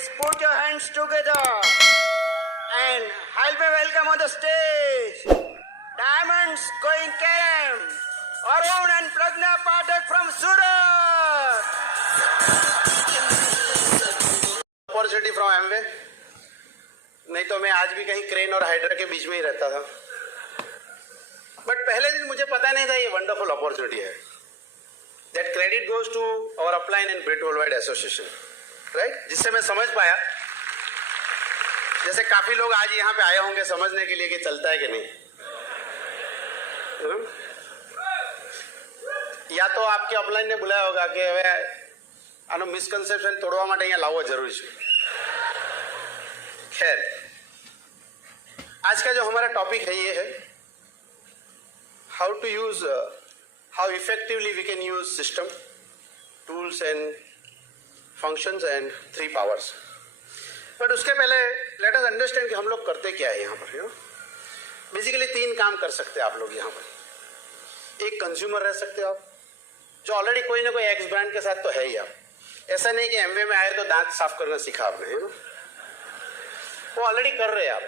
Guys, put your hands together and help me welcome on the stage Diamonds Going Camp, Arun and Pragna Pathak from Surat. Opportunity from Amway, नहीं तो मैं आज भी कहीं crane और hydra के बीच में ही रहता था। बट पहले दिन मुझे पता नहीं था ये वंडरफुल अपॉर्चुनिटी है। That credit goes to our upline and Britt worldwide association, right, जिससे मैं समझ पाया, जैसे काफी लोग आज यहाँ पे आए होंगे समझने के लिए कि चलता है कि नहीं। या तो आपके अपलाइन ने बुलाया होगा कि હવે આનો મિસકન્સેપ્શન તોડવા માટે અહીંયા લાવવો જરૂરી છે। खैर, आज का जो हमारा टॉपिक है ये है how effectively we can use system, tools and functions and 3 powers. But उसके पहले लेट अस अंडरस्टैंड कि हम लोग करते क्या है यहाँ पर। बेसिकली 3 काम कर सकते हैं आप लोग यहाँ पर। एक, कंज्यूमर रह सकते हो आप, जो ऑलरेडी कोई ना कोई एक्स ब्रांड के साथ तो है ही। आप ऐसा नहीं कि एमवे में आए तो दांत साफ करना सीखा आपने, वो ऑलरेडी कर रहे हैं आप।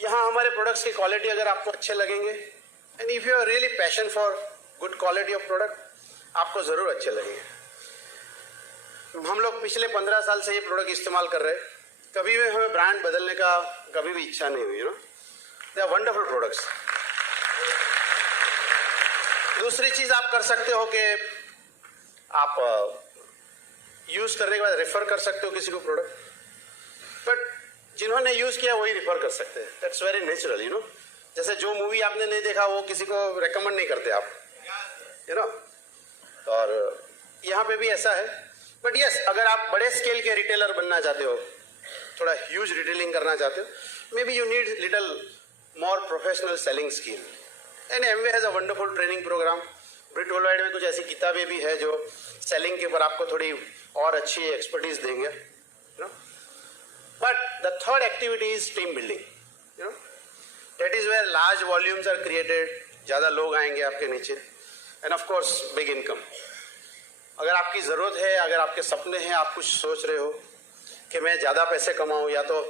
यहाँ हमारे प्रोडक्ट्स की क्वालिटी अगर आपको अच्छे लगेंगे, and if you are really passion for good quality of product, आपको जरूर अच्छे लगेंगे। हम लोग पिछले 15 साल से ये प्रोडक्ट इस्तेमाल कर रहे हैं, कभी भी हमें ब्रांड बदलने का कभी भी इच्छा नहीं हुई। They are wonderful products. दूसरी चीज आप कर सकते हो कि आप यूज करने के बाद रेफर कर सकते हो किसी को प्रोडक्ट, बट जिन्होंने यूज किया वही रेफर कर सकते हैं। दैट्स वेरी नेचुरल, जैसे जो मूवी आपने नहीं देखा वो किसी को रेकमेंड नहीं करते आप, और यहाँ पे भी ऐसा है। बट यस, अगर आप बड़े स्केल के रिटेलर बनना चाहते हो, थोड़ा ह्यूज रिटेलिंग करना चाहते हो, maybe you need little more professional selling skill, and Amway has a wonderful training program. Britt worldwide में कुछ ऐसी किताबें भी है जो सेलिंग के ऊपर आपको थोड़ी और अच्छी एक्सपर्टीज देंगे। But the third activity is team building. That is where large volumes are created, ज्यादा लोग आएंगे आपके नीचे, and of course big income. अगर आपकी जरूरत है, अगर आपके सपने हैं, आप कुछ सोच रहे हो कि मैं ज्यादा पैसे कमाऊं, या तो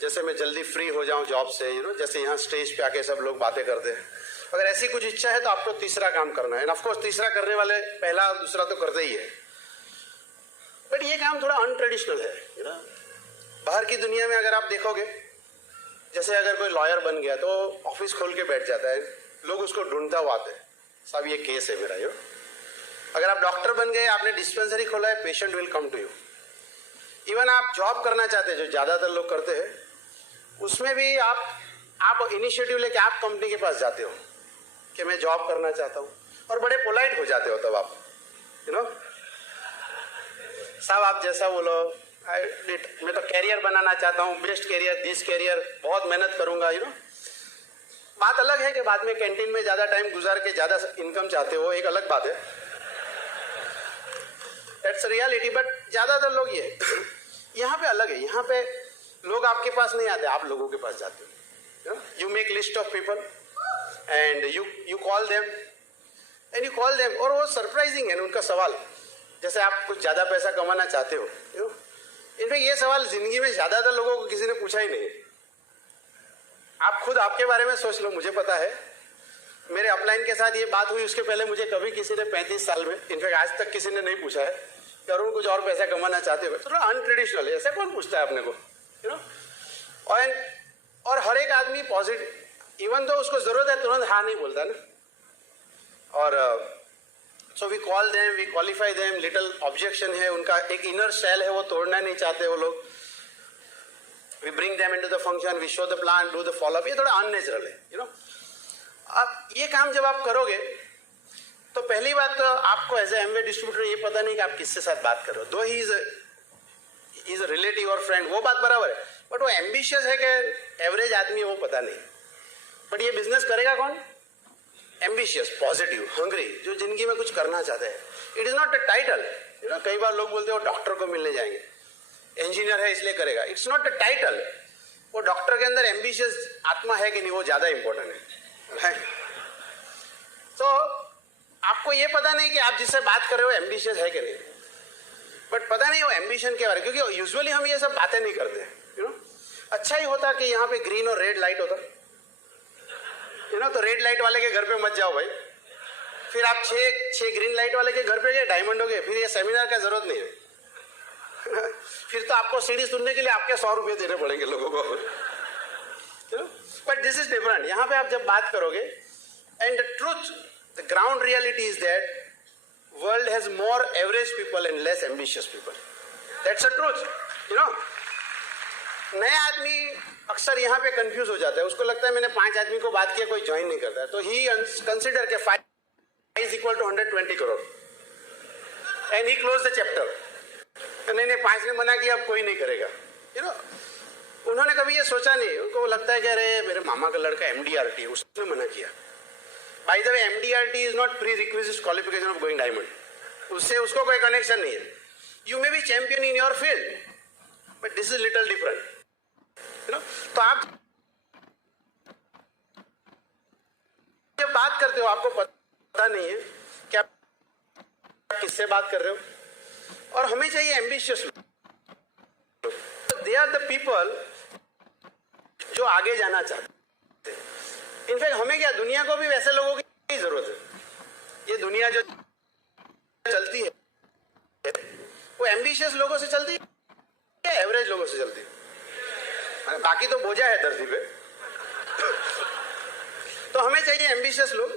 जैसे मैं जल्दी फ्री हो जाऊं जॉब से, जैसे यहाँ स्टेज पे आके सब लोग बातें करते हैं, अगर ऐसी कुछ इच्छा है तो आपको तीसरा काम करना है। एंड ऑफ कोर्स तीसरा करने वाले पहला और दूसरा तो करते ही है, बट ये काम थोड़ा अनट्रेडिशनल है। बाहर की दुनिया में अगर आप देखोगे, जैसे अगर कोई लॉयर बन गया तो ऑफिस खोल के बैठ जाता है, लोग उसको ढूंढता हुआ आते हैं, साहब ये केस है मेरा। अगर आप डॉक्टर बन गए, आपने डिस्पेंसरी खोला है, patient will come to you. Even आप जॉब करना चाहते हैं, जो ज्यादातर लोग करते हैं, उसमें भी आप इनिशिएटिव लेके आप कंपनी के पास जाते हो कि मैं जॉब करना चाहता हूँ, और बड़े पोलाइट हो जाते हो तब आप, साहब आप जैसा बोलो, मैं तो कैरियर बनाना चाहता हूँ, बेस्ट कैरियर, दिस कैरियर, बहुत मेहनत करूंगा। बात अलग है कि बाद में कैंटीन में ज्यादा टाइम गुजार के ज्यादा इनकम चाहते हो, एक अलग बात है, दैट्स रियलिटी। बट ज्यादातर लोग ये यहाँ पे अलग है, यहाँ पे लोग आपके पास नहीं आते, आप लोगों के पास जाते हो। You make list of people and you call them और वो सरप्राइजिंग है उनका सवाल। जैसे आप कुछ ज्यादा पैसा कमाना चाहते हो, इनफैक्ट ये सवाल जिंदगी में ज्यादातर लोगों को किसी ने पूछा ही नहीं। आप खुद आपके बारे में सोच लो। मुझे पता है, मेरे अपलाइन के साथ ये बात हुई, उसके पहले मुझे कभी किसी ने 35 साल में, इनफैक्ट आज तक किसी ने नहीं पूछा है कि अरुण कुछ और पैसा कमाना चाहते हो। थोड़ा अनट्रेडिशनल है, ऐसा कौन पूछता है अपने को, और हर एक आदमी पॉजिटिव, इवन तो उसको जरूरत है तुरंत हाँ नहीं बोलता ना। और so we call them, we qualify them, little objection है, उनका एक इनर सेल है, वो तोड़ना नहीं चाहते वो लोग। We bring them into the function, we show the plan, do the follow-up. ये थोड़ा अननेचुरल है। अब ये काम जब आप करोगे तो पहली बात तो आपको एज ए एमवे डिस्ट्रीब्यूटर ये पता नहीं कि आप किससे साथ बात कर रहे हो। दो ही इज अ रिलेटिव और फ्रेंड, वो बात बराबर है, बट वो एम्बिशियस है कि एवरेज आदमी है, वो पता नहीं। बट ये बिजनेस करेगा कौन? एम्बिशियस, पॉजिटिव, हंग्री, जो जिंदगी में कुछ करना चाहते हैं। It is not a title. कई बार लोग बोलते हो डॉक्टर को मिलने जाएंगे, इंजीनियर है इसलिए करेगा। It's not a title. वो डॉक्टर के अंदर एम्बिशियस आत्मा है कि नहीं, वो ज्यादा इंपॉर्टेंट है। तो आपको ये पता नहीं कि आप जिससे बात कर रहे हो एम्बिशियस है कि नहीं। बट पता नहीं वो एम्बिशन के बारे में, क्योंकि यूजुअली हम ये सब बातें नहीं करते, यू नो। अच्छा ही होता कि यहाँ पे ग्रीन और रेड लाइट होता, यू नो, तो रेड लाइट वाले के घर पे मत जाओ भाई, फिर आप छह ग्रीन लाइट वाले के घर पे गए, डायमंड हो गए, फिर ये सेमिनार का जरूरत नहीं है। फिर तो आपको सीढ़ी सुनने के लिए आपके 100 रुपये देने पड़ेंगे लोगों को, बट दिस इज डिफरेंट। यहाँ पे आप जब बात करोगे, and the truth, the ground reality is that world has more average people and less ambitious people, that's a truth, you know. नया आदमी अक्सर यहाँ पे कंफ्यूज हो जाता है, उसको लगता है मैंने 5 आदमी को बात किया, कोई ज्वाइन नहीं करता है, तो ही कंसिडर के 5 is equal to 120 crore and he close the chapter. नहीं 5 ने मना किया, अब कोई नहीं करेगा, यू नो। उन्होंने कभी ये सोचा नहीं, उनको लगता है कि अरे मेरे मामा का लड़का MDRT, उसने मना किया। By the way MDRT is not pre requisite qualification of going diamond, उससे उसको कोई कनेक्शन नहीं है। You may be champion in your field, but this is little different, you know. तो आप जब बात करते हो आपको पता नहीं है कि आप किससे बात कर रहे हो, और हमें चाहिए एम्बिशियस लोग। दे आर द पीपल जो आगे जाना चाहते हैं। इनफैक्ट हमें क्या, दुनिया को भी वैसे लोगों की जरूरत है। ये दुनिया जो चलती है वो एम्बिशियस लोगों से चलती है, एवरेज लोगों से चलती है, बाकी तो बोझा है धरती पे। तो हमें चाहिए एम्बिशियस लोग,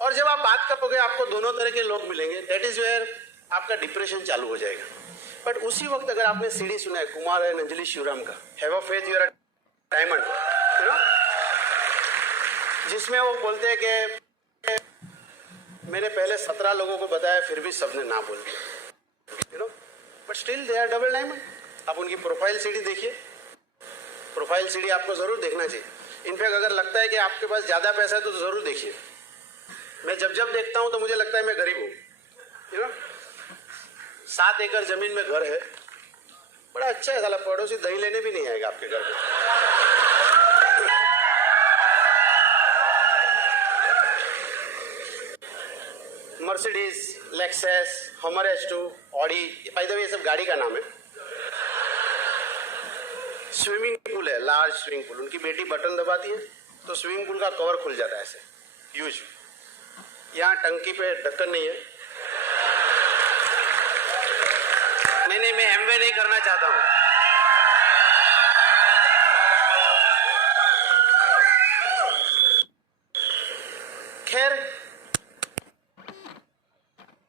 और जब आप बात करोगे आपको दोनों तरह के लोग मिलेंगे, दैट इज वेयर आपका डिप्रेशन चालू हो जाएगा। बट उसी वक्त अगर आपने सीढ़ी सुना है कुमार एंड अंजलि शिवराम का, have a faith you are a diamond, you know, जिसमें वो बोलते हैं कि मैंने पहले 17 लोगों को बताया फिर भी सबने ना बोल दिया, you know, but still they are double diamond. आप उनकी प्रोफाइल सीढ़ी देखिए, प्रोफाइल सीढ़ी आपको जरूर देखना चाहिए। इनफैक्ट अगर लगता है कि आपके पास ज्यादा पैसा है तो जरूर देखिए। मैं जब देखता हूं तो मुझे लगता है मैं गरीब हूं, यू नो। 7 एकड़ जमीन में घर है, बड़ा अच्छा है, साला पड़ोसी दही लेने भी नहीं आएगा आपके घर पे। मर्सिडीज, लेक्सस, हमर H2, Audi, by the way ये सब गाड़ी का नाम है। स्विमिंग पूल है, लार्ज स्विमिंग पूल। उनकी बेटी बटन दबाती है तो स्विमिंग पूल का कवर खुल जाता है ऐसे, ह्यूज। यहाँ टंकी पे ढक्कन नहीं है। नहीं मैं एमवे नहीं करना चाहता हूं। खैर,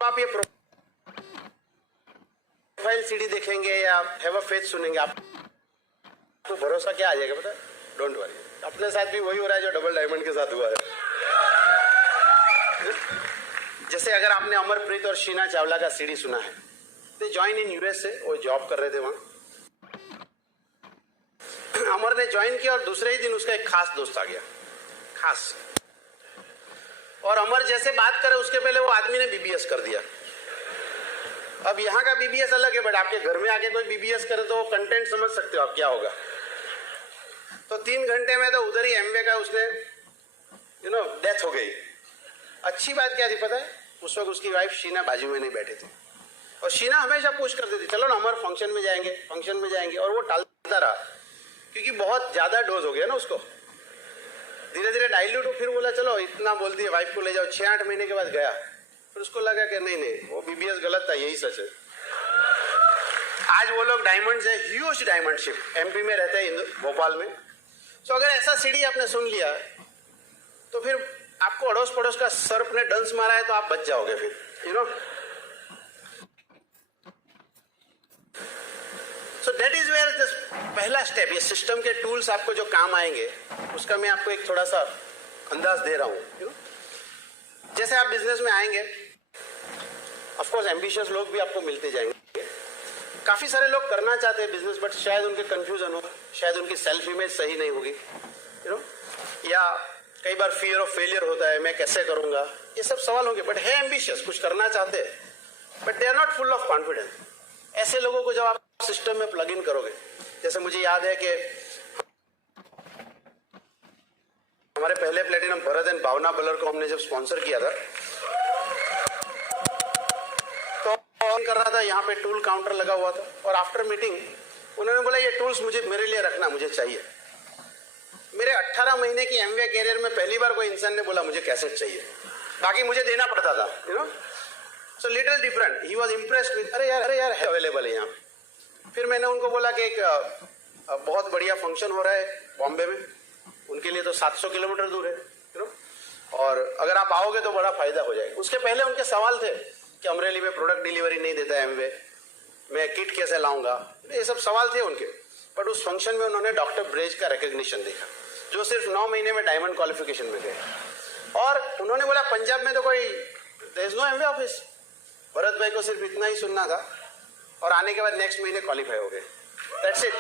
आप ये प्रोफाइल सीडी देखेंगे या हैव अ फेथ सुनेंगे, आपको भरोसा क्या आ जाएगा पता है? डोंट वरी, अपने साथ भी वही हो रहा है जो डबल डायमंड के साथ हुआ है। जैसे अगर आपने अमरप्रीत और शीना चावला का सीडी सुना है, दे ज्वाइन इन यूएस से, वो जॉब कर रहे थे वहां। अमर ने ज्वाइन किया और दूसरे ही दिन उसका एक खास दोस्त आ गया, खास। और अमर जैसे बात करे उसके पहले वो आदमी ने बीबीएस कर दिया। अब यहाँ का बीबीएस अलग है, बट आपके घर में आके कोई बीबीएस करे तो कंटेंट समझ सकते हो आप क्या होगा। तो 3 घंटे में तो उधर ही एमवे का उसने डेथ हो गई। अच्छी बात क्या थी पता है? उस वक्त उसकी वाइफ शीना बाजू में नहीं बैठी थी, और शीना हमेशा पुश करती थी, चलो ना अमर फंक्शन में जाएंगे, और वो टालता रहा क्योंकि बहुत ज्यादा डोज हो गया ना उसको। धीरे धीरे डाइल्यूट हो, फिर बोला चलो इतना बोल दिया, वाइफ को ले जाओ। 6-8 महीने के बाद गया, फिर उसको लगा कि नहीं वो बीबीएस गलत था, यही सच है। आज वो लोग डायमंड से, ह्यूज डायमंडशिप एमपी में रहते हैं, भोपाल में। तो अगर ऐसा सीढ़ी आपने सुन लिया तो फिर आपको अड़ोस पड़ोस का सर्प ने डंस मारा है तो आप बच जाओगे फिर, so that is where this पहला स्टेप। ये सिस्टम के टूल्स आपको जो काम आएंगे उसका मैं आपको एक थोड़ा सा अंदाज दे रहा हूँ। जैसे आप बिजनेस में आएंगे, ऑफ कोर्स एम्बिशियस लोग भी आपको मिलते जाएंगे। काफी सारे लोग करना चाहते हैं बिजनेस, बट शायद उनके कंफ्यूजन हो, शायद उनकी सेल्फ इमेज सही नहीं होगी, या कई बार फियर ऑफ फेलियर होता है, मैं कैसे करूंगा, ये सब सवाल होंगे। बट है एम्बिशियस, कुछ करना चाहते हैं, but they are not full of confidence. ऐसे लोगों को जब आप सिस्टम में प्लग इन करोगे, जैसे मुझे याद है कि हमारे पहले प्लेटिनम भरत एंड भावना बलर को हमने जब स्पॉन्सर किया था, तो एक्सप्लेन कर रहा था, यहाँ पे टूल काउंटर लगा हुआ था, और आफ्टर मीटिंग उन्होंने बोला ये टूल्स मुझे मेरे लिए रखना, मुझे चाहिए। मेरे 18 महीने की एमबीए कैरियर में पहली बार कोई इंसान ने बोला मुझे कैसेट चाहिए, बाकी मुझे देना पड़ता था, you know. So little different, he was impressed with अरे यार है अवेलेबल है यहाँ पे। फिर मैंने उनको बोला कि एक बहुत बढ़िया फंक्शन हो रहा है बॉम्बे में, उनके लिए तो 700 किलोमीटर दूर है, यू नो, और अगर आप आओगे तो बड़ा फायदा हो जाएगा। उसके पहले उनके सवाल थे कि अमरेली में प्रोडक्ट डिलीवरी नहीं देता है एमवे, मैं किट कैसे लाऊंगा, ये सब सवाल थे उनके। बट उस फंक्शन में उन्होंने डॉक्टर ब्रेज का रिकग्निशन देखा, जो सिर्फ 9 महीने में डायमंड क्वालिफिकेशन में गए, और उन्होंने बोला पंजाब में तो कोई there is no Amway office. Bharat भाई को सिर्फ इतना ही सुनना था, और आने के बाद नेक्स्ट महीने क्वालिफाई हो गए, दैट्स इट।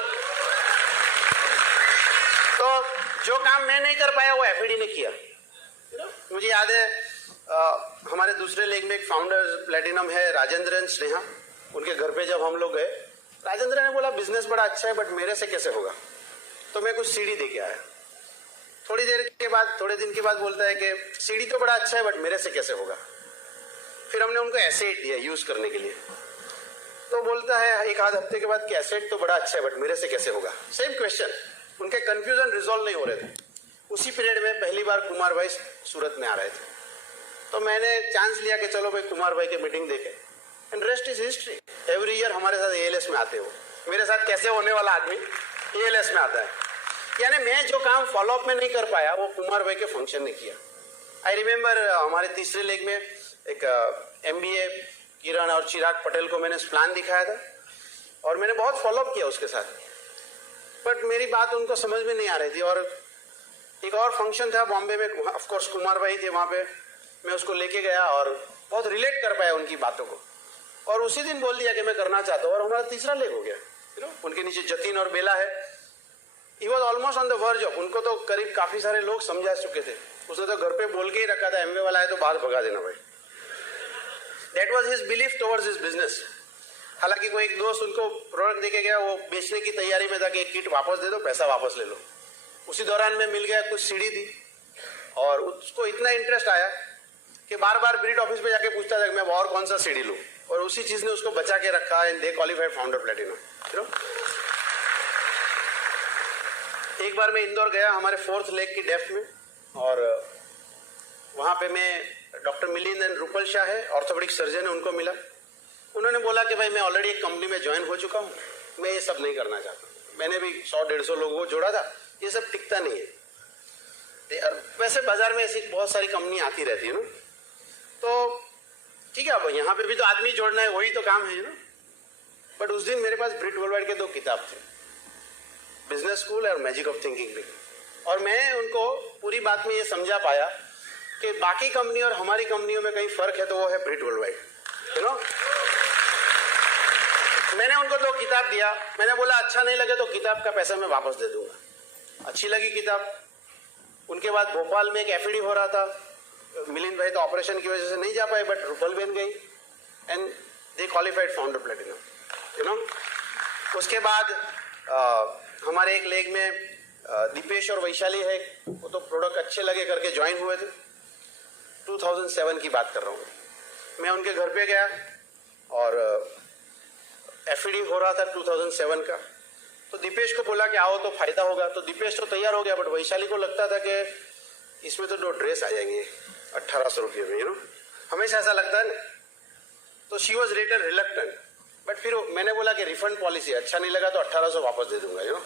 तो जो काम मैं नहीं कर पाया वो एफईडी ने किया। मुझे याद है हमारे दूसरे लेग में एक फाउंडर प्लेटिनम है, राजेंद्रन स्नेहा, उनके घर पे जब हम लोग गए, राजेंद्र ने बोला बिजनेस बड़ा अच्छा है बट मेरे से कैसे होगा, तो मैं कुछ सीढ़ी दे के आया। थोड़ी दिन के बाद बोलता है कि सीढ़ी तो बड़ा अच्छा है बट मेरे से कैसे होगा। फिर हमने उनको एसेट दिया यूज करने के लिए, तो बोलता है एक आध हफ्ते के बाद कि एसेट तो बड़ा अच्छा है बट मेरे से कैसे होगा। सेम क्वेश्चन, उनके कंफ्यूजन रिजॉल्व नहीं हो रहे थे। उसी पीरियड में पहली बार कुमार भाई सूरत में आ रहे थे, तो मैंने चांस लिया कि चलो भाई कुमार भाई की मीटिंग देखें, and rest is history. Every year हमारे साथ एएलएस में आते हो, मेरे साथ कैसे होने वाला आदमी एएलएस में आता है। यानी मैं जो काम फॉलोअप में नहीं कर पाया वो कुमार भाई के फंक्शन ने किया। आई रिमेम्बर हमारे तीसरे लेग में एक एमबीए किरण और चिराग पटेल को मैंने प्लान दिखाया था, और मैंने बहुत फॉलोअप किया उसके साथ, बट मेरी बात उनको समझ में नहीं आ रही थी। और एक और फंक्शन था बॉम्बे में, ऑफ कोर्स कुमार भाई थे वहाँ पे, मैं उसको लेके गया और बहुत रिलेट कर पाया उनकी बातों को, और उसी दिन बोल दिया कि मैं करना चाहता हूँ, और हमारा तीसरा लेग हो गया, यू नो। उनके नीचे जतिन और बेला है, he was almost on the verge of, उनको तो करीब काफी सारे लोग समझा चुके थे, उसने तो घर पे बोल के ही रखा था एमवे वाला है तो बाहर भगा देना भाई। That was his belief towards his business. हालांकि कोई एक दोस्त उनको प्रोडक्ट देके गया, वो बेचने की तैयारी में था कि एक किट वापस दे दो, पैसा वापस ले लो। उसी दौरान में मिल गया, कुछ सीढ़ी दी, और उसको इतना इंटरेस्ट आया कि बार बार ब्रीड ऑफिस पे जाके पूछता था कि मैं और कौन सा सीढ़ी लूं, और उसी चीज ने उसको बचा के रखा, and they qualified founder platinum, you know. एक बार मैं इंदौर गया हमारे 4th लेग की डेफ में, और वहां पे मैं डॉक्टर मिलिंद एंड रूपल शाह है, ऑर्थोपेडिक सर्जन है, उनको मिला। उन्होंने बोला कि भाई मैं ऑलरेडी एक कंपनी में ज्वाइन हो चुका हूँ, मैं ये सब नहीं करना चाहता। मैंने भी 100-150 लोगों को जोड़ा था, ये सब टिकता नहीं है। वैसे बाजार में ऐसी बहुत सारी कंपनी आती रहती है ना, तो ठीक है, अब यहाँ पे भी तो आदमी जोड़ना है, वही तो काम है ना। बट उस दिन मेरे पास ब्रिट वर्ल्डवाइड के 2 किताब थे, बिजनेस स्कूल और मैजिक ऑफ थिंकिंग बिग, और मैं उनको पूरी बात में ये समझा पाया कि बाकी कंपनी और हमारी कंपनियों में कहीं फर्क है तो वो है ब्रिट वर्ल्डवाइड, यू नो। मैंने उनको 2 किताब दिया, मैंने बोला अच्छा नहीं लगे तो किताब का पैसा मैं वापस दे दूंगा। अच्छी लगी किताब। उनके बाद भोपाल में एक एफईडी हो रहा था, मिलिंद भाई तो ऑपरेशन की वजह से नहीं जा पाए, बट रूपल बन गई, and they qualified founder platinum, you know. उसके बाद हमारे एक लेग में दीपेश और वैशाली है, वो तो प्रोडक्ट अच्छे लगे करके ज्वाइन हुए थे। 2007 की बात कर रहा हूँ मैं, उनके घर पे गया और एफईडी हो रहा था 2007 का, तो दीपेश को बोला कि आओ तो फायदा होगा, तो दीपेश तो तैयार हो गया, बट वैशाली को लगता था कि इसमें तो 2 ड्रेस आ जाएंगे 1800 रुपये में, यू नो, हमेशा ऐसा लगता है ना। तो she was little reluctant, but फिर मैंने बोला कि रिफंड पॉलिसी, अच्छा नहीं लगा तो 1800 वापस दे दूंगा, यू नो।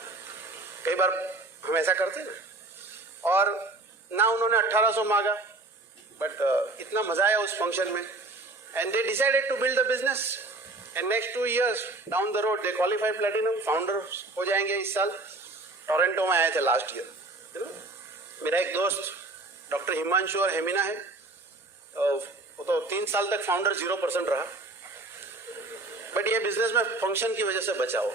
कई बार हम ऐसा करते हैं ना, और ना उन्होंने 1800 मांगा, बट इतना मजा आया उस फंक्शन में, and they decided to build the business, and next 2 years down the road they qualified platinum founder हो जाएंगे। इस साल टोरंटो में आए थे लास्ट ईयर, यू नो। मेरा एक दोस्त डॉक्टर हिमांशु और हेमिना है, वो तो 3 साल तक फाउंडर 0% रहा, बट ये बिजनेस में फंक्शन की वजह से बचा हो,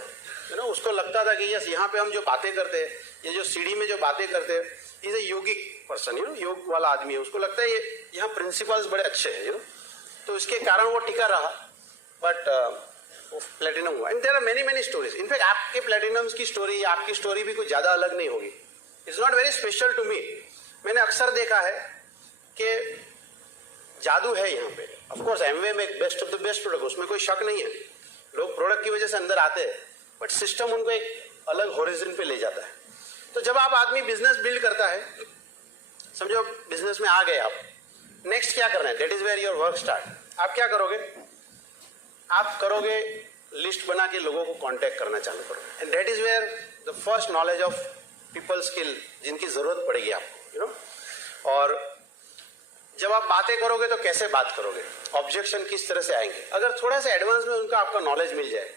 यू नो। उसको लगता था कि यस, यहाँ पे हम जो बातें करते हैं, ये जो सीढ़ी में जो बातें करते हैं, is a yogic person, you know, योग वाला आदमी है। उसको लगता है ये यहाँ प्रिंसिपल्स बड़े अच्छे हैं, यू नो, तो इसके कारण वो टिका रहा, बट प्लेटिनम हुआ। And there are many stories. In fact आपके प्लेटिनम्स की स्टोरी, आपकी स्टोरी भी कुछ ज्यादा अलग नहीं होगी। It's not very special to me. मैंने अक्सर देखा है कि जादू है यहाँ पे। ऑफ कोर्स एमवे में best of the best product, उसमें कोई शक नहीं है। लोग प्रोडक्ट की वजह से अंदर आते हैं, बट सिस्टम उनको एक अलग होरिजन पे ले जाता है। तो जब आप आदमी बिजनेस बिल्ड करता है, समझो बिजनेस में आ गए आप, नेक्स्ट क्या करना है, that is where your work start. आप क्या करोगे, आप करोगे लिस्ट बना के लोगों को कांटेक्ट करना चालू करोगे, and that is where the first knowledge of people skill जिनकी जरूरत पड़ेगी आपको, यू नो। और जब आप बातें करोगे तो कैसे बात करोगे, ऑब्जेक्शन किस तरह से आएंगे, अगर थोड़ा सा एडवांस में उनका आपका नॉलेज मिल जाए।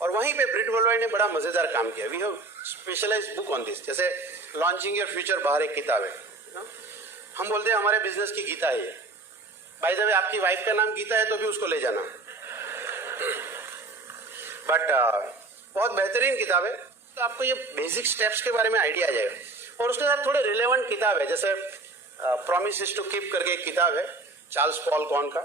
और वहीं पे ब्रिट वर्ल्डवाइड ने बड़ा मजेदार काम किया। We have specialized book on this, जैसे लॉन्चिंग योर फ्यूचर बाहर एक किताब है, हम बोलते हैं हमारे बिजनेस की गीता है ये। बाय द वे आपकी वाइफ का नाम गीता है तो भी उसको ले जाना, बट बहुत बेहतरीन किताब है। तो आपको ये बेसिक स्टेप्स के बारे में आइडिया आ जाएगा। और उसके साथ थोड़े रिलेवेंट किताब है, जैसे प्रॉमिसेस टू कीप करके एक किताब है चार्ल्स पॉल कॉन का,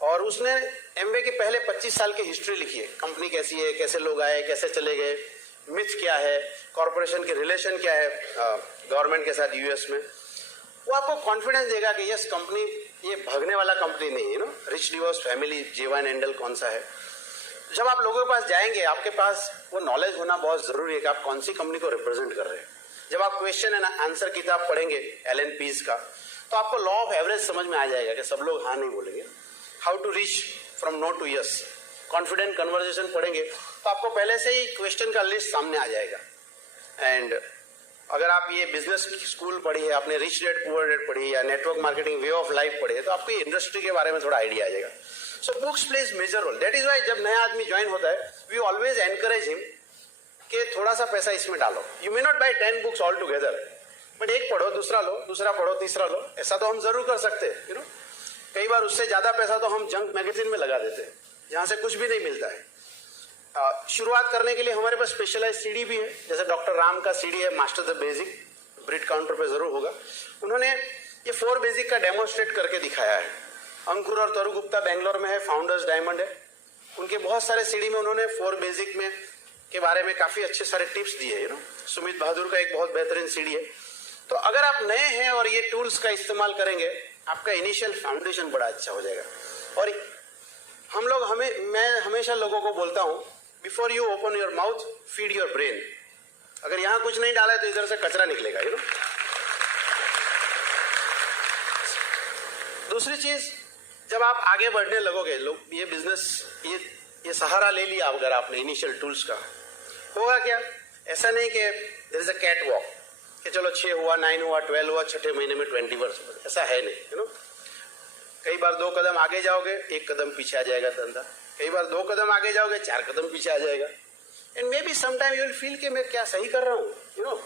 और उसने एमवे के पहले 25 साल की हिस्ट्री लिखी है। कंपनी कैसी है, कैसे लोग आए, कैसे चले गए, मिथ क्या है, कॉर्पोरेशन के रिलेशन क्या है गवर्नमेंट के साथ यूएस में। वो आपको कॉन्फिडेंस देगा कि यस कंपनी ये भागने वाला कंपनी नहीं है, नो। रिच डिवोर्स फैमिली, जेवन एंडल कौन सा है। जब आप लोगों के पास जाएंगे, आपके पास वो नॉलेज होना बहुत जरूरी है कि आप कौन सी कंपनी को रिप्रेजेंट कर रहे हैं। जब आप क्वेश्चन एंड आंसर किताब पढ़ेंगे एलन पीज का, तो आपको लॉ ऑफ एवरेज समझ में आ जाएगा कि सब लोग हाँ नहीं बोलेंगे। How to reach from no to yes, confident conversation पढ़ेंगे तो आपको पहले से ही क्वेश्चन का लिस्ट सामने आ जाएगा। एंड अगर आप ये बिजनेस स्कूल पढ़ी है, आपने रिच डैड पुअर डैड पढ़ी या network marketing way of life पढ़ी है, तो आपको ये इंडस्ट्री के बारे में थोड़ा आइडिया आ जाएगा। So books plays major role. That is why जब नया आदमी ज्वाइन होता है, वी ऑलवेज एनकरेज हिम कि थोड़ा सा पैसा इसमें डालो। You may not buy 10 books all together, but एक पढ़ो, दूसरा लो, दूसरा पढ़ो, तीसरा लो। ऐसा तो हम जरूर कर सकते हैं, यू नो। कई बार उससे ज्यादा पैसा तो हम जंक मैगजीन में लगा देते हैं, जहां से कुछ भी नहीं मिलता है। शुरुआत करने के लिए हमारे पास स्पेशलाइज सीडी भी है, जैसे डॉक्टर राम का सीडी है मास्टर द बेसिक, ब्रिट काउंटर पे जरूर होगा। उन्होंने ये 4 बेसिक का डेमोन्स्ट्रेट करके दिखाया है। अंकुर और तरु गुप्ता बेंगलोर में है, फाउंडर्स डायमंड है, उनके बहुत सारे सीडी में उन्होंने 4 बेसिक में के बारे में काफी अच्छे सारे टिप्स दिए, यू नो। सुमित बहादुर का एक बहुत बेहतरीन सीडी है। तो अगर आप नए हैं और ये टूल्स का इस्तेमाल करेंगे, आपका इनिशियल फाउंडेशन बड़ा अच्छा हो जाएगा। और मैं हमेशा लोगों को बोलता हूं, before you open your mouth feed your brain. अगर यहां कुछ नहीं डाला है तो इधर से कचरा निकलेगा, यू नो। दूसरी चीज, जब आप आगे बढ़ने लगोगे, लोग ये बिजनेस ये सहारा ले लिया अगर आपने इनिशियल टूल्स का, होगा क्या, ऐसा नहीं कि there is a cat walk कि चलो 6 हुआ, 9 हुआ, 12 हुआ, छठे महीने में 20 वर्ष, ऐसा है नहीं, यू नो। कई बार 2 कदम आगे जाओगे, 1 कदम पीछे आ जाएगा धंधा। कई बार 2 कदम आगे जाओगे, 4 कदम पीछे आ जाएगा। And may be sometime you will feel कि मैं क्या सही कर रहा हूँ, यू नो,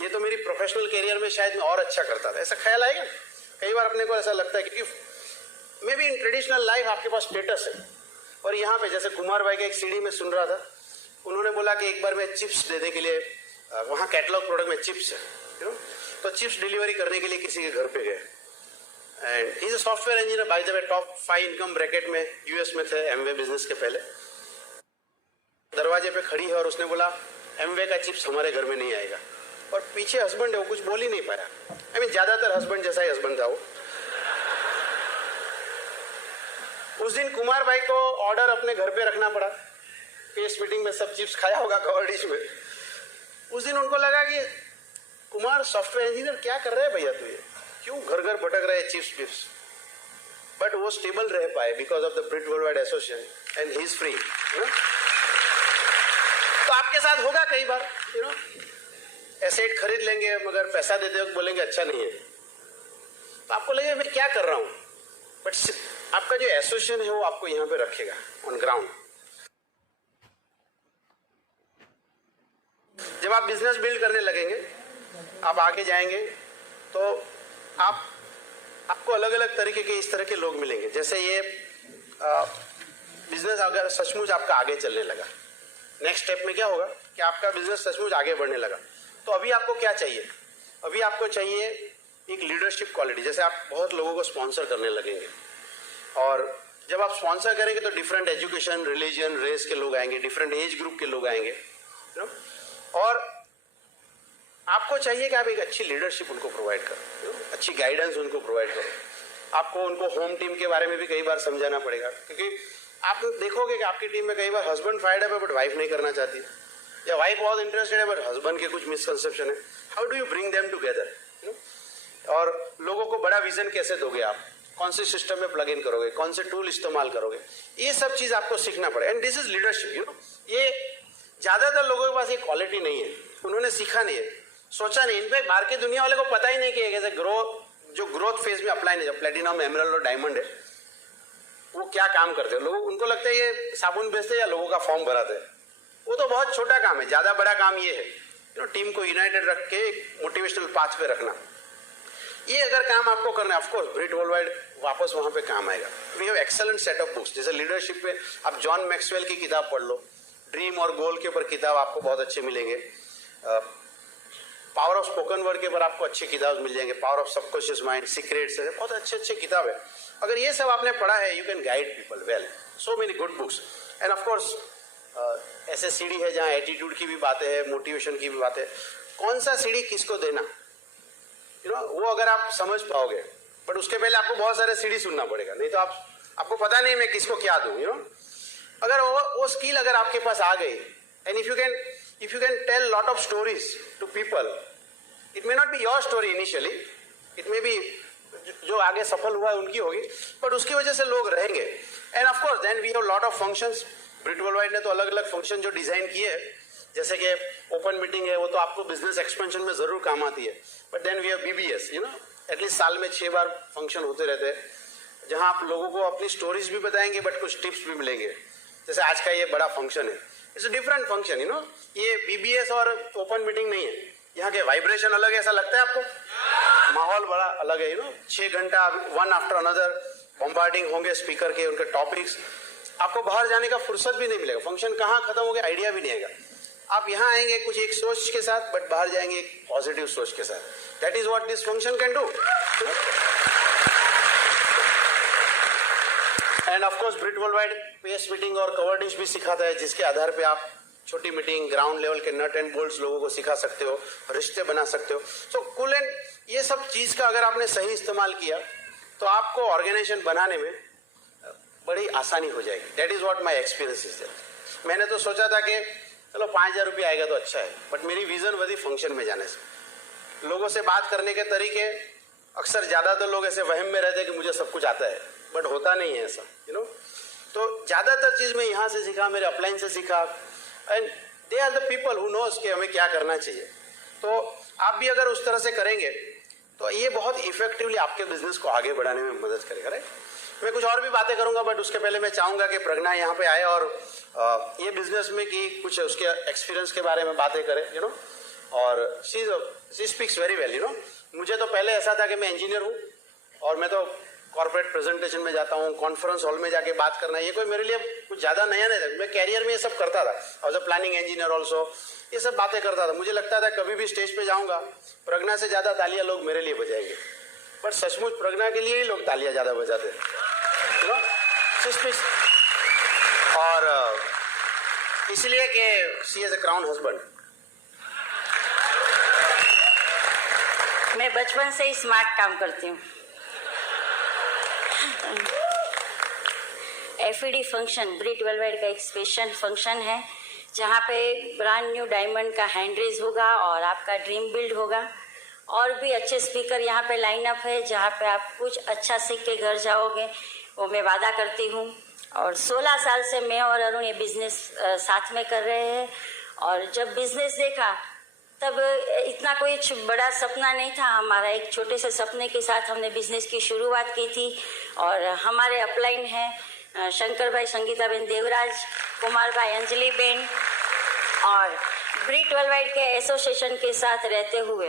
ये तो मेरी प्रोफेशनल करियर में शायद मैं और अच्छा करता था, ऐसा ख्याल आएगा। कई बार अपने को ऐसा लगता है, क्योंकि may be in traditional life आपके पास स्टेटस है। और यहाँ पे जैसे कुमार भाई के एक सीडी में सुन रहा था, उन्होंने बोला कि एक बार मैं चिप्स देने के लिए, वहाँ कैटलॉग प्रोडक्ट में चिप्स है, यू नो, तो चिप्स डिलीवरी करने के लिए किसी के घर पे गए। And he is a software engineer, by the way top 5 income bracket में यूएस में थे एमवे बिजनेस के पहले। दरवाजे पे खड़ी है और उसने बोला एमवे का चिप्स हमारे घर में नहीं आएगा। और पीछे हस्बैंड है, वो कुछ बोल ही नहीं पाया। आई मीन ज्यादातर हस्बैंड जैसा ही हस्बैंड था वो। उस दिन कुमार भाई को ऑर्डर अपने घर पे रखना पड़ा। पेस मीटिंग में सब चिप्स खाया होगा कवर डिश में। उस दिन उनको लगा कि कुमार सॉफ्टवेयर इंजीनियर क्या कर रहे हैं भैया, तू ये क्यों घर घर भटक रहे चिप्स पिप्स। बट वो स्टेबल रह पाए because of the Britt worldwide association and he is free. तो आपके साथ होगा कई बार, यू नो, एसेट खरीद लेंगे मगर पैसा देते वक्त बोलेंगे अच्छा नहीं है, तो आपको लगेगा मैं क्या कर रहा हूं। बट आपका जो एसोसिएशन है वो आपको यहां पे रखेगा ऑन ग्राउंड। जब आप बिजनेस बिल्ड करने लगेंगे, आप आगे जाएंगे, तो आपको अलग अलग तरीके के इस तरह के लोग मिलेंगे। जैसे ये बिजनेस अगर सचमुच आपका आगे चलने लगा, नेक्स्ट स्टेप में क्या होगा कि आपका बिजनेस सचमुच आगे बढ़ने लगा, तो अभी आपको क्या चाहिए, अभी आपको चाहिए एक लीडरशिप क्वालिटी। जैसे आप बहुत लोगों को स्पॉन्सर करने लगेंगे, और जब आप स्पॉन्सर करेंगे तो डिफरेंट एजुकेशन, रिलीजन, रेस के लोग आएंगे, डिफरेंट एज ग्रुप के लोग आएंगे, यू नो, और आपको चाहिए कि आप एक अच्छी लीडरशिप उनको प्रोवाइड करो, अच्छी गाइडेंस उनको प्रोवाइड करो। आपको उनको होम टीम के बारे में भी कई बार समझाना पड़ेगा, क्योंकि आप देखोगे कि आपकी टीम में कई बार हस्बैंड फाइड है बट वाइफ नहीं करना चाहती, या वाइफ बहुत इंटरेस्टेड है बट हस्बैंड के कुछ मिसकंसेप्शन है. How do you bring them together? और लोगों को बड़ा विजन कैसे दोगे आप, कौन से सिस्टम में प्लग इन करोगे, कौन से टूल इस्तेमाल करोगे, ये सब चीज आपको सीखना पड़ेगा. And this is leadership. ये ज्यादातर लोगों के पास ये क्वालिटी नहीं है, उन्होंने सीखा नहीं है, सोचा नहीं. इनफैक्ट बाहर की दुनिया वाले को पता ही नहीं कि कैसे ग्रोथ फेज में अप्लाई नहीं, प्लेटिनम, एमरल्ड और डायमंड है, वो क्या काम करते हैं. लोग, उनको लगता है ये साबुन बेचते या लोगों का फॉर्म भराते हैं. वो तो बहुत छोटा काम है. ज्यादा बड़ा काम ये है टीम को यूनाइटेड रख के एक मोटिवेशनल पाथ पे रखना. ये अगर काम आपको करना है, ऑफकोर्स ब्रिट वर्ल्डवाइड वापस वहां पे काम आएगा. We have excellent set of books. जैसे लीडरशिप पे आप जॉन मैक्सवेल की किताब पढ़ लो, ड्रीम और गोल के ऊपर किताब आपको बहुत अच्छे मिलेंगे. पावर ऑफ स्पोकन वर्ड के ऊपर आपको अच्छी किताब मिल जाएंगे. Power of subconscious mind, secrets, बहुत अच्छे किताब है. अगर ये सब आपने पढ़ा है, you can guide people well. So many good books. And of course ऐसे सीढ़ी है जहाँ एटीट्यूड की भी बातें हैं, मोटिवेशन की भी बातें. कौन सा सीढ़ी किसको देना, वो अगर आप समझ पाओगे, बट उसके पहले आपको बहुत सारे सीढ़ी सुनना पड़ेगा, नहीं तो आपको पता नहीं मैं किसको क्या दूं. अगर वो स्किल अगर आपके पास आ गई, and if you can tell lot of stories to people, it may not be your story initially, it may be जो आगे सफल हुआ है उनकी होगी, बट उसकी वजह से लोग रहेंगे. And of course then we have lot of functions. Britt worldwide ने तो अलग अलग फंक्शन जो डिजाइन किए हैं, जैसे कि ओपन मीटिंग है, वो तो आपको बिजनेस एक्सपेंशन में जरूर काम आती है. But then we have BBS, at least साल में 6 बार फंक्शन होते रहते हैं, जहां आप लोगों को अपनी स्टोरीज भी बताएंगे बट कुछ टिप्स भी मिलेंगे. जैसे आज का ये बड़ा फंक्शन है, इट्स अ डिफरेंट फंक्शन. ये बीबीएस और ओपन मीटिंग नहीं है. यहाँ के वाइब्रेशन अलग है, ऐसा लगता है आपको? माहौल बड़ा अलग है. 6 घंटा वन आफ्टर अनदर बॉम्बार्डिंग होंगे स्पीकर के, उनके टॉपिक्स. आपको बाहर जाने का फुर्सत भी नहीं मिलेगा. फंक्शन कहाँ खत्म हो गया आइडिया भी नहीं आएगा. आप यहाँ आएंगे कुछ एक सोच के साथ, बट बाहर जाएंगे एक पॉजिटिव सोच के साथ. That is what this function can do. And of course Britt worldwide pace meeting और कवर्डिश भी सिखाता है, जिसके आधार पे आप छोटी मीटिंग, ग्राउंड लेवल के नट एंड बोल्ट्स लोगों को सिखा सकते हो, रिश्ते बना सकते हो. So cool. एंड ये सब चीज का अगर आपने सही इस्तेमाल किया तो आपको ऑर्गेनाइजेशन बनाने में बड़ी आसानी हो जाएगी. That is what my experience is. मैंने तो सोचा था कि चलो 5,000 रुपये आएगा तो अच्छा है, बट मेरी विजन वही फंक्शन में जाने से. लोगों से बात करने के तरीके, अक्सर ज्यादातर लोग ऐसे वहम में रहते हैं कि मुझे सब कुछ आता है, बट होता नहीं है ऐसा. तो ज्यादातर चीज मैं यहाँ से सीखा, मेरे अपलाइन से सीखा. And they are the people who knows कि हमें क्या करना चाहिए. तो आप भी अगर उस तरह से करेंगे तो ये बहुत इफेक्टिवली आपके बिजनेस को आगे बढ़ाने में मदद करेगा. राइट. मैं कुछ और भी बातें करूंगा, बट उसके पहले मैं चाहूंगा कि प्रज्ञा यहाँ पे आए और ये बिजनेस में की कुछ उसके एक्सपीरियंस के बारे में बातें करें. और शी स्पीक्स वेरी वेल. मुझे तो पहले ऐसा था कि मैं इंजीनियर हूँ और मैं तो कॉर्पोरेट प्रेजेंटेशन में जाता हूँ, कॉन्फ्रेंस हॉल में जाके बात करना, ये कोई मेरे लिए कुछ ज्यादा नया नहीं था. मैं कैरियर में ये सब करता था, as a planning engineer also ये सब बातें करता था. मुझे लगता था कभी भी स्टेज पे जाऊंगा, प्रज्ञा से ज्यादा तालियां लोग मेरे लिए बजाएंगे. पर सचमुच प्रज्ञा के लिए ही लोग तालियां ज्यादा बजाते हैं. और इसलिए कि she is a crown husband. मैं बचपन से ही स्मार्ट काम करती हूँ. एफईडी फंक्शन ब्रिट वर्ल्डवाइड का एक स्पेशल फंक्शन है, जहाँ पे ब्रांड न्यू डायमंड का हैंड रेज होगा और आपका ड्रीम बिल्ड होगा. और भी अच्छे स्पीकर यहाँ पे लाइन अप है, जहाँ पे आप कुछ अच्छा सीख के घर जाओगे, वो मैं वादा करती हूँ. और 16 साल से मैं और अरुण ये बिजनेस साथ में कर रहे हैं. और जब बिजनेस देखा तब इतना कोई बड़ा सपना नहीं था हमारा. एक छोटे से सपने के साथ हमने बिजनेस की शुरुआत की थी. और हमारे अपलाइन हैं शंकर भाई, संगीता बेन देवराज, कुमार भाई, अंजलि बेन. और ब्रिट वर्ल्डवाइड के एसोसिएशन के साथ रहते हुए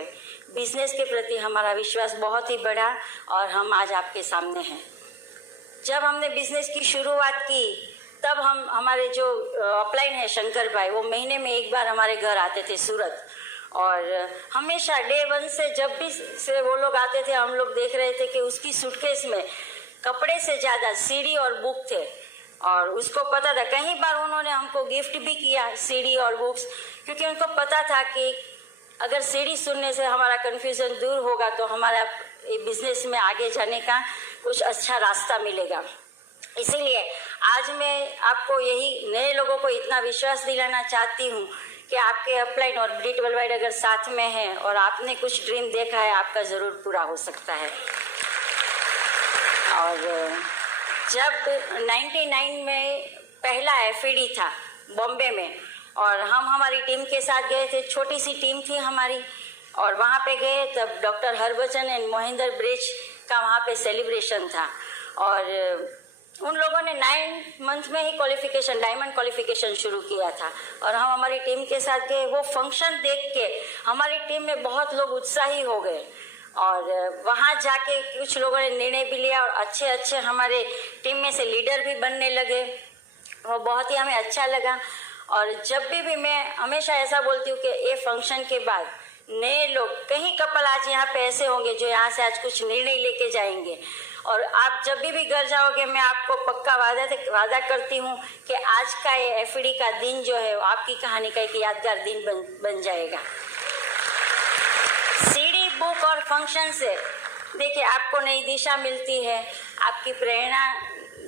बिजनेस के प्रति हमारा विश्वास बहुत ही बढ़ा और हम आज आपके सामने हैं. जब हमने बिजनेस की शुरुआत की तब हमारे जो अपलाइन है शंकर भाई, वो महीने में एक बार हमारे घर आते थे सूरत. और हमेशा डे 1 से जब भी से वो लोग आते थे, हम लोग देख रहे थे कि उसकी सूटकेस में कपड़े से ज़्यादा सीडी और बुक थे. और उसको पता था, कई बार उन्होंने हमको गिफ्ट भी किया सीडी और बुक्स, क्योंकि उनको पता था कि अगर सीडी सुनने से हमारा कन्फ्यूज़न दूर होगा तो हमारा ये बिजनेस में आगे जाने का कुछ अच्छा रास्ता मिलेगा। इसीलिए आज मैं आपको यही नए लोगों को इतना विश्वास दिलाना चाहती हूँ कि आपके अपलाइन और ब्रिट वर्ल्डवाइड अगर साथ में है और आपने कुछ ड्रीम देखा है, आपका ज़रूर पूरा हो सकता है। और जब 99 में पहला FED था बॉम्बे में, और हम हमारी टीम के साथ गए थे, छोटी सी टीम थी हमारी, और वहाँ पे गए तब doctor Harbhajan and Mohinder bridge का वहाँ पे सेलिब्रेशन था, और उन लोगों ने 9 मंथ में ही क्वालिफिकेशन, डायमंड क्वालिफिकेशन शुरू किया था, और हम हमारी टीम के साथ गए। वो फंक्शन देख के हमारी टीम में बहुत लोग उत्साही हो गए, और वहाँ जाके कुछ लोगों ने निर्णय भी लिया और अच्छे अच्छे हमारे टीम में से लीडर भी बनने लगे। वो बहुत ही हमें अच्छा लगा। और जब भी मैं हमेशा ऐसा बोलती हूँ कि ये फंक्शन के बाद नए लोग, कहीं कपल आज यहाँ पे ऐसे होंगे जो यहाँ से आज कुछ निर्णय लेके जाएंगे, और आप जब भी घर जाओगे मैं आपको पक्का वादा करती हूँ कि आज का ये FED का दिन जो है आपकी कहानी का एक यादगार दिन बन जाएगा। सीडी बुक और फंक्शन से देखिए आपको नई दिशा मिलती है, आपकी प्रेरणा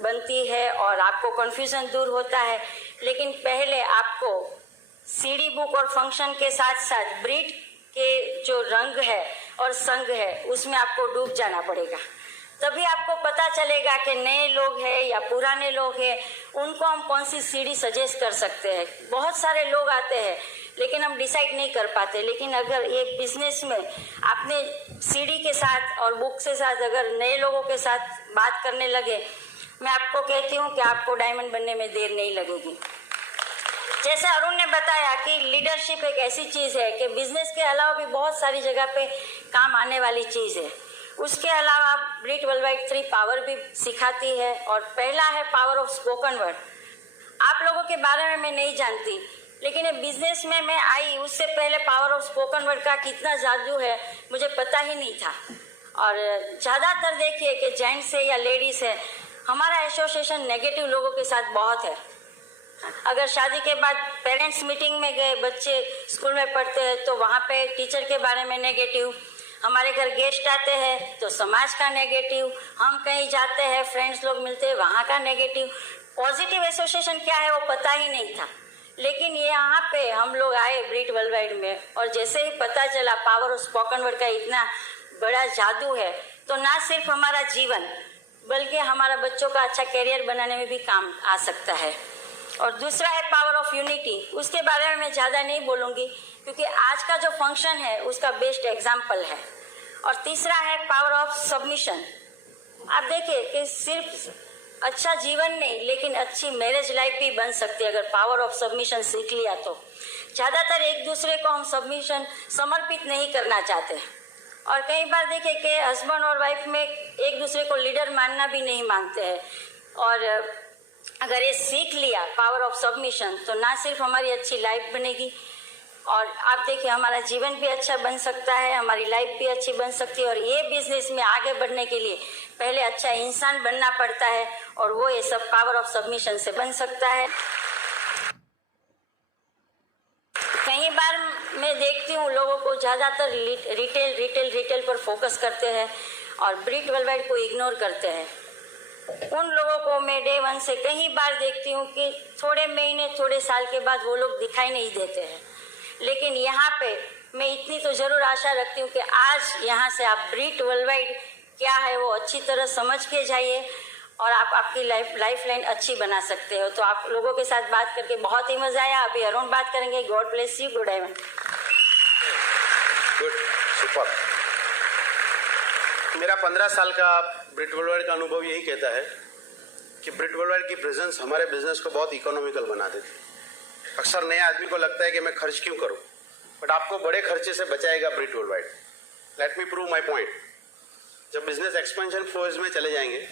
बनती है और आपको कन्फ्यूजन दूर होता है। लेकिन पहले आपको सीडी बुक और फंक्शन के साथ साथ ब्रिट के जो रंग है और संग है उसमें आपको डूब जाना पड़ेगा, तभी आपको पता चलेगा कि नए लोग हैं या पुराने लोग हैं, उनको हम कौन सी सीढ़ी सजेस्ट कर सकते हैं। बहुत सारे लोग आते हैं लेकिन हम डिसाइड नहीं कर पाते। लेकिन अगर ये बिजनेस में आपने सीढ़ी के साथ और बुक के साथ अगर नए लोगों के साथ बात करने लगे, मैं आपको कहती हूँ कि आपको डायमंड बनने में देर नहीं लगेगी। जैसे अरुण ने बताया कि लीडरशिप एक ऐसी चीज़ है कि बिजनेस के अलावा भी बहुत सारी जगह पे काम आने वाली चीज़ है। उसके अलावा ब्रिट वर्ल्डवाइड 3 पावर भी सिखाती है, और पहला है पावर ऑफ स्पोकन वर्ड। आप लोगों के बारे में मैं नहीं जानती, लेकिन ये बिजनेस में मैं आई उससे पहले पावर ऑफ स्पोकन वर्ड का कितना जादू है मुझे पता ही नहीं था। और ज़्यादातर देखिए कि जेंट्स है या लेडीज़ है, हमारा एसोसिएशन नेगेटिव लोगों के साथ बहुत है। अगर शादी के बाद पेरेंट्स मीटिंग में गए, बच्चे स्कूल में पढ़ते हैं तो वहाँ पे टीचर के बारे में नेगेटिव, हमारे घर गेस्ट आते हैं तो समाज का नेगेटिव, हम कहीं जाते हैं फ्रेंड्स लोग मिलते हैं वहाँ का नेगेटिव। पॉजिटिव एसोसिएशन क्या है वो पता ही नहीं था। लेकिन ये यहाँ पे हम लोग आए ब्रिट वर्ल्डवाइड में, और जैसे ही पता चला पावर ऑफ स्पोकन वर्ड का इतना बड़ा जादू है, तो ना सिर्फ हमारा जीवन बल्कि हमारा बच्चों का अच्छा करियर बनाने में भी काम आ सकता है। और दूसरा है पावर ऑफ यूनिटी, उसके बारे में मैं ज़्यादा नहीं बोलूँगी क्योंकि आज का जो फंक्शन है उसका बेस्ट एग्जाम्पल है। और तीसरा है पावर ऑफ सबमिशन। आप देखिए कि सिर्फ अच्छा जीवन नहीं लेकिन अच्छी मैरिज लाइफ भी बन सकती है अगर पावर ऑफ सबमिशन सीख लिया तो। ज़्यादातर एक दूसरे को हम सबमिशन समर्पित नहीं करना चाहते, और कई बार देखिए कि हस्बैंड और वाइफ में एक दूसरे को लीडर मानना भी नहीं मानते हैं। और अगर ये सीख लिया पावर ऑफ सबमिशन तो ना सिर्फ हमारी अच्छी लाइफ बनेगी, और आप देखिए हमारा जीवन भी अच्छा बन सकता है, हमारी लाइफ भी अच्छी बन सकती है। और ये बिजनेस में आगे बढ़ने के लिए पहले अच्छा इंसान बनना पड़ता है, और वो ये सब पावर ऑफ सबमिशन से बन सकता है। कई बार मैं देखती हूँ लोगों को ज़्यादातर रिटेल पर फोकस करते हैं और ब्रिट वर्ल्डवाइड को इग्नोर करते हैं। उन लोगों को मैं डे 1 से कई बार देखती हूँ कि थोड़े महीने थोड़े साल के बाद वो लोग दिखाई नहीं देते हैं। लेकिन यहाँ पे मैं इतनी तो ज़रूर आशा रखती हूँ कि आज यहाँ से आप ब्रिट वर्ल्डवाइड क्या है वो अच्छी तरह समझ के जाइए, और आप आपकी लाइफ लाइन अच्छी बना सकते हो। तो आप लोगों के साथ बात करके बहुत ही मज़ा आया। अभी अरुण बात करेंगे। God bless you. Good diamond. Good, super. मेरा 15 साल का ब्रिट वर्ल्डवाइड का अनुभव यही कहता है कि ब्रिट वर्ल्डवाइड की प्रेजेंस हमारे बिजनेस को बहुत इकोनॉमिकल बना देती है। अक्सर नए आदमी को लगता है कि मैं खर्च क्यों करूं, बट आपको बड़े खर्चे से बचाएगा Britt worldwide. Let me prove my point. जब बिजनेस एक्सपेंशन फेज में चले जाएंगे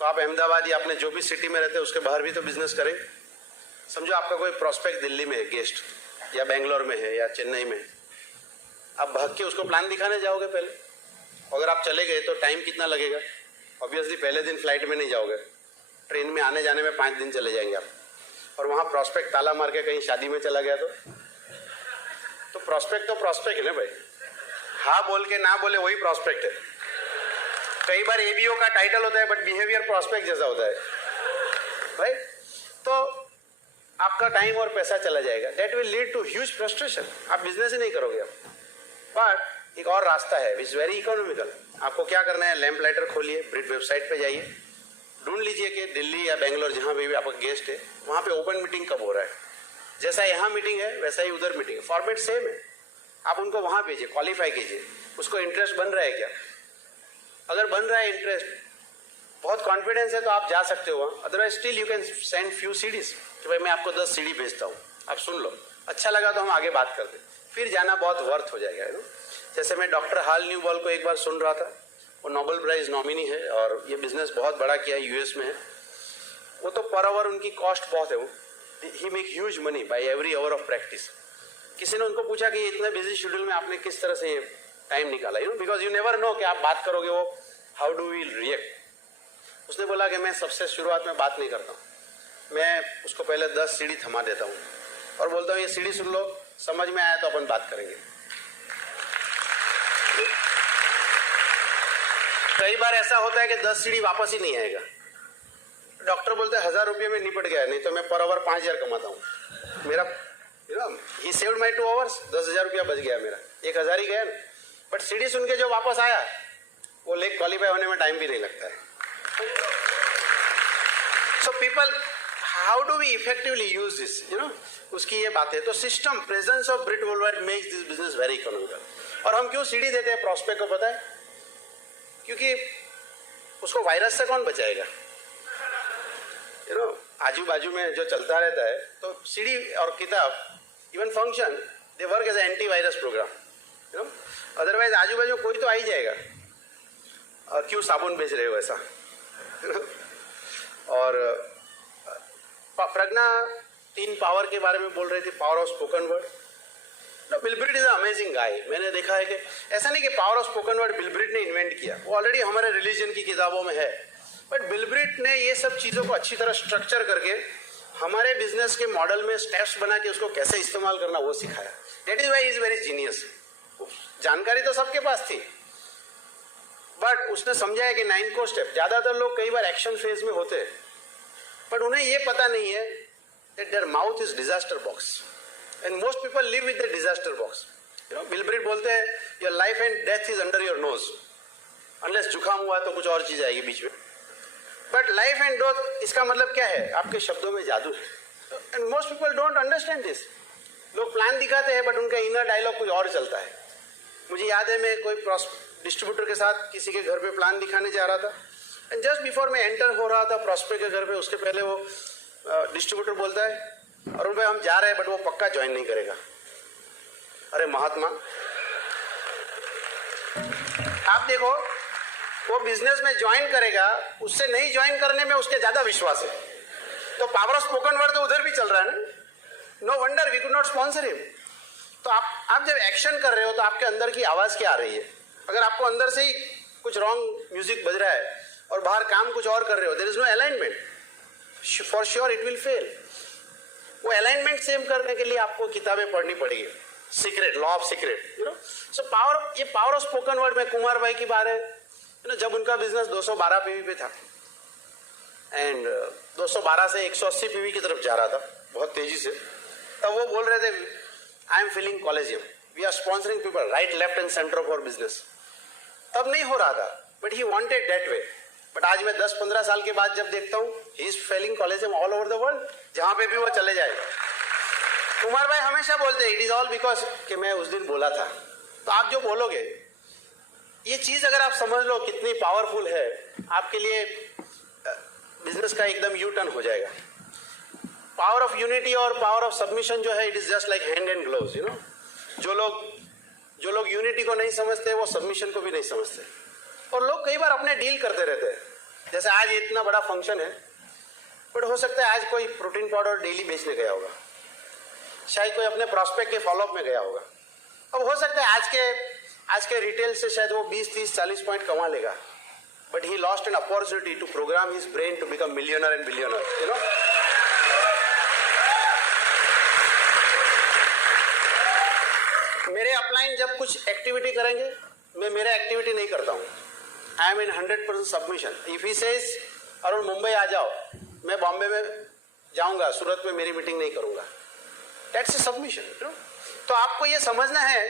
तो आप अहमदाबाद या अपने जो भी सिटी में रहते हैं उसके बाहर भी तो बिजनेस करें। समझो आपका कोई प्रॉस्पेक्ट दिल्ली में है, गेस्ट, या बेंगलोर में है या चेन्नई में, आप भाग के उसको प्लान दिखाने जाओगे पहले। अगर आप चले गए तो टाइम कितना लगेगा? ऑब्वियसली पहले दिन फ्लाइट में नहीं जाओगे, ट्रेन में आने जाने में 5 दिन चले जाएंगे आप। और वहाँ प्रॉस्पेक्ट ताला मार के कहीं शादी में चला गया तो प्रॉस्पेक्ट है ना भाई। हाँ बोल के ना बोले वही प्रॉस्पेक्ट है। कई बार एबीओ का टाइटल होता है बट बिहेवियर प्रॉस्पेक्ट जैसा होता है, राइट? तो आपका टाइम और पैसा चला जाएगा, that will lead to huge frustration, आप बिजनेस ही नहीं करोगे आप। बट एक और रास्ता है विच वेरी इकोनॉमिकल। आपको क्या करना है, लैंप लाइटर खोलिए, ब्रिट वेबसाइट पे जाइए, ढूंढ लीजिए कि दिल्ली या बेंगलोर जहां भी आपका गेस्ट है वहां पे ओपन मीटिंग कब हो रहा है। जैसा यहाँ मीटिंग है वैसा ही उधर मीटिंग है, फॉर्मेट सेम है, आप उनको वहां भेजिए, क्वालिफाई कीजिए, उसको इंटरेस्ट बन रहा है क्या। अगर बन रहा है इंटरेस्ट, बहुत कॉन्फिडेंस है तो आप जा सकते हो वहाँ, otherwise still you can send few CDs कि भाई मैं आपको 10 सीडी भेजता हूँ, आप सुन लो, अच्छा लगा तो हम आगे बात करते, फिर जाना बहुत वर्थ हो जाएगा, है ना। जैसे मैं डॉक्टर हाल न्यूबॉल को एक बार सुन रहा था, वो नोबेल प्राइज नॉमिनी है और ये बिजनेस बहुत बड़ा किया है, यूएस में है। वो तो पर आवर उनकी कॉस्ट बहुत है, वो ही make huge money by every hour of practice. किसी ने उनको पूछा कि इतने बिजी शेड्यूल में आपने किस तरह से ये टाइम निकाला, you know, because you never know कि आप बात करोगे वो हाउ डू वी रिएक्ट। उसने बोला कि मैं सबसे शुरुआत में बात नहीं करता हूँ, मैं उसको पहले 10 सीढ़ी थमा देता हूँ और बोलता हूँ ये सीढ़ी सुन लो, समझ में आया तो अपन बात करेंगे। कई बार ऐसा होता है कि 10 सीढ़ी वापस ही नहीं आएगा, डॉक्टर बोलते हैं 1000 रुपये में निपट गया, नहीं तो मैं पर आवर 5000 कमाता हूँ। मेरा ही सेव्ड माई 2 आवर्स, 10,000 रुपया बच गया मेरा, 1000 ही गया ना। बट सीढ़ी सुन के जो वापस आया वो लेक क्वालिफाई होने में टाइम भी नहीं लगता है। So people, how do we effectively use this, you know, उसकी ये बात है। तो system, presence of Britt worldwide makes this business very economical. और हम क्यों सीढ़ी देते हैं प्रॉस्पेक्ट को, पता है? क्योंकि उसको वायरस से कौन बचाएगा, यू नो, आजू बाजू में जो चलता रहता है। तो सीढ़ी और किताब, even function, they work as antivirus program, you know, otherwise आजू बाजू कोई तो आ ही जाएगा, क्यों साबुन बेच रहे हो ऐसा। और प्रज्ञा 3 पावर के बारे में बोल रही थी, power of spoken word. Bill Britt is amazing guy. मैंने देखा है कि ऐसा नहीं कि power of spoken word Bill Britt ने इन्वेंट किया, वो ऑलरेडी हमारे रिलीजन की किताबों में है, बट बिल ब्रिट ने ये सब चीज़ों को अच्छी तरह स्ट्रक्चर करके हमारे बिजनेस के मॉडल में स्टेप्स बना के उसको कैसे इस्तेमाल करना वो सिखाया। That is why is very genius. जानकारी तो सबके पास थी, बट उसने समझा है कि 9 को स्टेप। ज्यादातर लोग कई बार एक्शन फेज में होते हैं, बट उन्हें ये पता नहीं है that their mouth is disaster box and most people live with the disaster box, you know. Bill Britt बोलते हैं your life and death is under your nose, unless जुकाम हुआ तो कुछ और चीज आएगी बीच में, बट लाइफ एंड डेथ इसका मतलब क्या है, आपके शब्दों में जादू है। And most people don't understand this. लोग प्लान दिखाते हैं बट उनका इनर डायलॉग कुछ और चलता है। मुझे याद है मैं कोई डिस्ट्रीब्यूटर के साथ किसी के घर पे प्लान दिखाने जा रहा था, एंड जस्ट बिफोर मैं एंटर हो रहा था प्रॉस्पेक्ट के घर पे, उसके पहले वो डिस्ट्रीब्यूटर बोलता है अरुण भाई हम जा रहे हैं बट वो पक्का ज्वाइन नहीं करेगा। अरे महात्मा, आप देखो, वो बिजनेस में ज्वाइन करेगा, उससे नहीं ज्वाइन करने में उसके ज्यादा विश्वास है। तो पावर ऑफ स्पोकन वर्ड तो उधर भी चल रहा है ना, no wonder we could not sponsor him. तो आप जब एक्शन कर रहे हो तो आपके अंदर की आवाज क्या आ रही है? अगर आपको अंदर से ही कुछ रॉन्ग म्यूजिक बज रहा है और बाहर काम कुछ और कर रहे हो, there is no alignment, for sure it will fail. वो अलाइनमेंट सेम करने के लिए आपको किताबें पढ़नी पड़ेगी, secret, law of secret, you know. So power, ये पावर ऑफ स्पोकन वर्ड में कुमार भाई की बात है, यू नो, जब उनका बिजनेस 212 पीवी पे था एंड 212 से 180 पीवी की तरफ जा रहा था बहुत तेजी से, तब वो बोल रहे थे I am feeling collegium, we are sponsoring people right left and center of our business. तब नहीं हो रहा था, but he wanted that way. But आज मैं 10-15 साल के बाद जब देखता हूँ he is feeling collegium all over the world, जहां पे भी वो चले जाए। कुमार भाई हमेशा बोलते हैं इट इज ऑल बिकॉज कि मैं उस दिन बोला था। तो आप जो बोलोगे, ये चीज अगर आप समझ लो कितनी पावरफुल है, आपके लिए बिजनेस का एकदम यू टर्न हो जाएगा। पावर ऑफ यूनिटी और पावर ऑफ सबमिशन जो है, it is just like hand and gloves, you know. जो लोग यूनिटी को नहीं समझते वो सबमिशन को भी नहीं समझते, और लोग कई बार अपने डील करते रहते हैं। जैसे आज इतना बड़ा फंक्शन है, बट हो सकता है आज कोई प्रोटीन पाउडर डेली बेचने गया होगा, शायद कोई अपने प्रॉस्पेक्ट के फॉलोअप में गया होगा। अब हो सकता है आज के रिटेल से शायद वो 20-30-40 पॉइंट कमा लेगा, but he lost an opportunity to program his brain to become millionaire and billionaire, you know. मेरे अपलाइन जब कुछ एक्टिविटी करेंगे, मैं मेरा एक्टिविटी नहीं करता हूँ, I am in 100% submission. If he says Arun Mumbai आ जाओ, मैं बॉम्बे में जाऊंगा, सूरत में मेरी मीटिंग नहीं करूंगा. That's a submission. तो आपको ये समझना है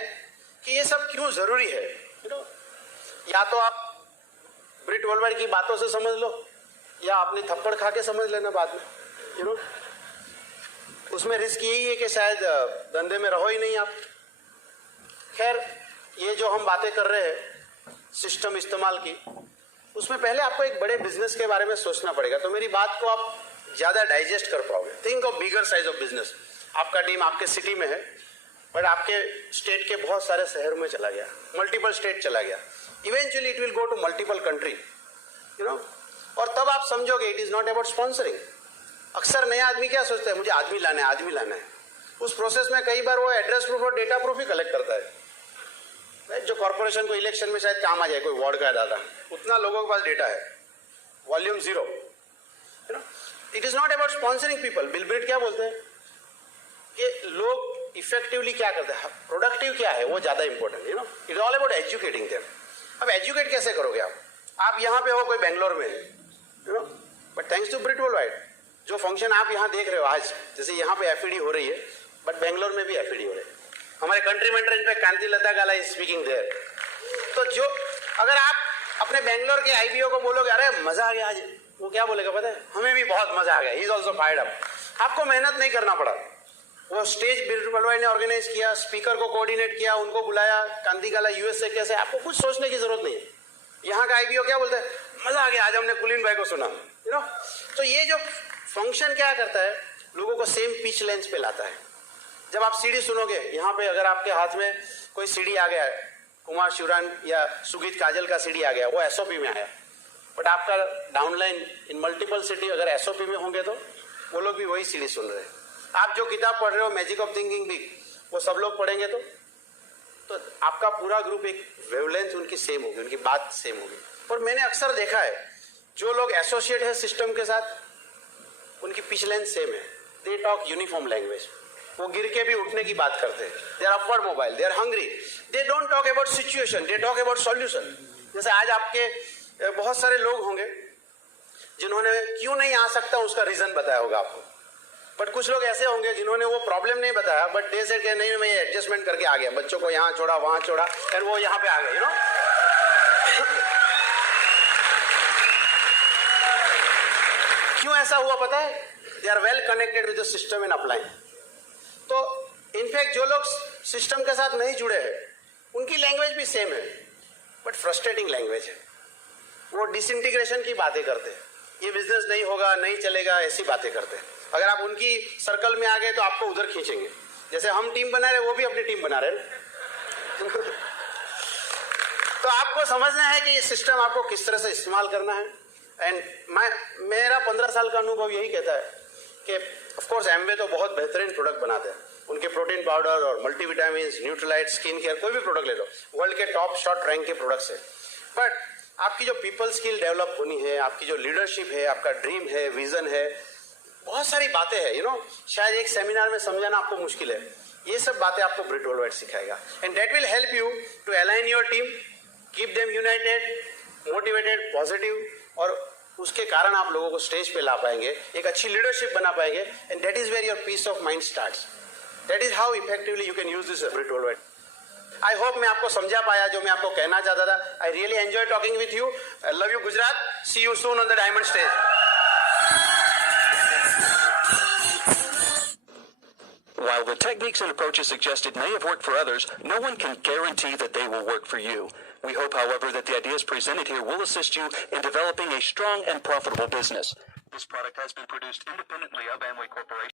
कि ये सब क्यों जरूरी है. या तो आप ब्रिट वर्ल्डवाइड की बातों से समझ लो, या आपने थप्पड़ खा के समझ लेना बाद में. उसमें रिस्क यही है कि शायद धंधे में रहो ही नहीं आप. खैर, ये जो हम बातें कर रहे हैं सिस्टम इस्तेमाल की, उसमें पहले आपको एक बड़े बिजनेस के बारे में सोचना पड़ेगा. तो मेरी बात को आप ज्यादा डाइजेस्ट कर पाओगे. Think of bigger size of business. आपका टीम आपके सिटी में है, बट आपके स्टेट के बहुत सारे शहर में चला गया, मल्टीपल स्टेट चला गया. Eventually it will go to multiple country. और तब आप समझोगे it is not about sponsoring. अक्सर नया आदमी क्या सोचता है, मुझे आदमी लाना है, आदमी लाना है. उस प्रोसेस में कई बार वो एड्रेस प्रूफ और डेटा प्रूफ ही कलेक्ट करता है, जो कॉर्पोरेशन को इलेक्शन में शायद काम आ जाए, कोई वार्ड का डाटा. उतना लोगों के पास डेटा है, volume 0. It is not about sponsoring people. Bill Brett क्या बोलते हैं कि लोग इफेक्टिवली क्या करते हैं, प्रोडक्टिव क्या है, वो ज्यादा important. It is all about educating them. अब एजुकेट कैसे करोगे आप यहाँ पे हो, कोई बेंगलोर में है, बट थैंक्स टू ब्रिट वर्ल्डवाइड जो फंक्शन आप यहाँ देख रहे हो आज, जैसे यहाँ पे एफईडी हो रही है, बट बेंगलोर में भी एफईडी हो रही है. हमारे country mentor in fact Kanti Lata Gala is speaking there. तो जो अगर आप अपने बेंगलोर के आईबीओ को बोलोगे अरे मजा आ गया आज, वो क्या बोलेगा पता है, हमें भी बहुत मजा आ गया, he is also fired up. आपको मेहनत नहीं करना पड़ा. वो स्टेज ब्रिट वर्ल्डवाइड ने ऑर्गेनाइज किया, स्पीकर को कोऑर्डिनेट किया, उनको बुलाया, कांति गाला यूएसए कैसे, आपको कुछ सोचने की जरूरत नहीं है. यहाँ का आईबीओ क्या बोलता है, मजा आ गया आज हमने कुलीन भाई को सुना. तो ये जो फंक्शन क्या करता है, लोगों को सेम पिच लेंथ पे लाता है. जब आप सीडी सुनोगे यहाँ पे, अगर आपके हाथ में कोई सीडी आ गया है, कुमार शिवरान या सुगीत काजल का सीडी आ गया, वो एसओपी में आया, बट आपका डाउनलाइन इन मल्टीपल सिटी अगर एसओपी में होंगे तो वो लोग भी वही सीडी सुन रहे हैं. आप जो किताब पढ़ रहे हो मैजिक ऑफ थिंकिंग बिग, वो सब लोग पढ़ेंगे तो आपका पूरा ग्रुप एक वेवलेंथ उनकी सेम होगी, उनकी बात सेम होगी. पर मैंने अक्सर देखा है जो लोग एसोसिएट है सिस्टम के साथ, उनकी पिच लेंथ सेम है. They talk uniform language. वो गिर के भी उठने की बात करते हैं. They are upward mobile, they are hungry. They don't talk about situation, they talk about solution. जैसे आज आपके बहुत सारे लोग होंगे जिन्होंने क्यों नहीं आ सकता उसका रीजन बताया होगा आपको, बट कुछ लोग ऐसे होंगे जिन्होंने वो प्रॉब्लम नहीं बताया, बट दे से नहीं मैं एडजस्टमेंट करके आ गया, बच्चों को यहाँ छोड़ा वहां छोड़ा, एंड वो यहाँ पे आ गए. क्यों ऐसा हुआ पता है, they are well connected with the system in upline. तो इनफैक्ट जो लोग सिस्टम के साथ नहीं जुड़े हैं उनकी लैंग्वेज भी सेम है, बट फ्रस्ट्रेटिंग लैंग्वेज है. वो डिसइंटीग्रेशन की बातें करते हैं, ये बिजनेस नहीं होगा, नहीं चलेगा, ऐसी बातें करते हैं. अगर आप उनकी सर्कल में आ गए तो आपको उधर खींचेंगे. जैसे हम टीम बना रहे, वो भी अपनी टीम बना रहे हैं. तो आपको समझना है कि ये सिस्टम आपको किस तरह से इस्तेमाल करना है. एंड मेरा 15 साल का अनुभव यही कहता है कि ऑफ कोर्स एम्वे तो बहुत बेहतरीन प्रोडक्ट बनाते हैं. उनके प्रोटीन पाउडर और मल्टीविटामिन, न्यूट्रलाइट, स्किन केयर, कोई भी प्रोडक्ट ले लो, वर्ल्ड के टॉप शॉर्ट रैंक के प्रोडक्ट्स है. बट आपकी जो पीपल स्किल डेवलप होनी है, आपकी जो लीडरशिप है, आपका ड्रीम है, विजन है, बहुत सारी बातें हैं. शायद एक सेमिनार में समझाना आपको मुश्किल है. ये सब बातें आपको ब्रिट वर्ल्डवाइड सिखाएगा. And that will help you to align your team, keep them united, motivated, positive. और उसके कारण आप लोगों को स्टेज पे ला पाएंगे, एक अच्छी लीडरशिप बना पाएंगे. And that is where your peace of mind starts. That is how effectively you can use this Britt worldwide. I hope मैं आपको समझा पाया जो मैं आपको कहना चाहता था. I really enjoy talking with you. I love you Gujarat. See you soon on the diamond stage. While the techniques and approaches suggested may have worked for others, no one can guarantee that they will work for you. We hope, however, that the ideas presented here will assist you in developing a strong and profitable business. This product has been produced independently of Amway Corporation.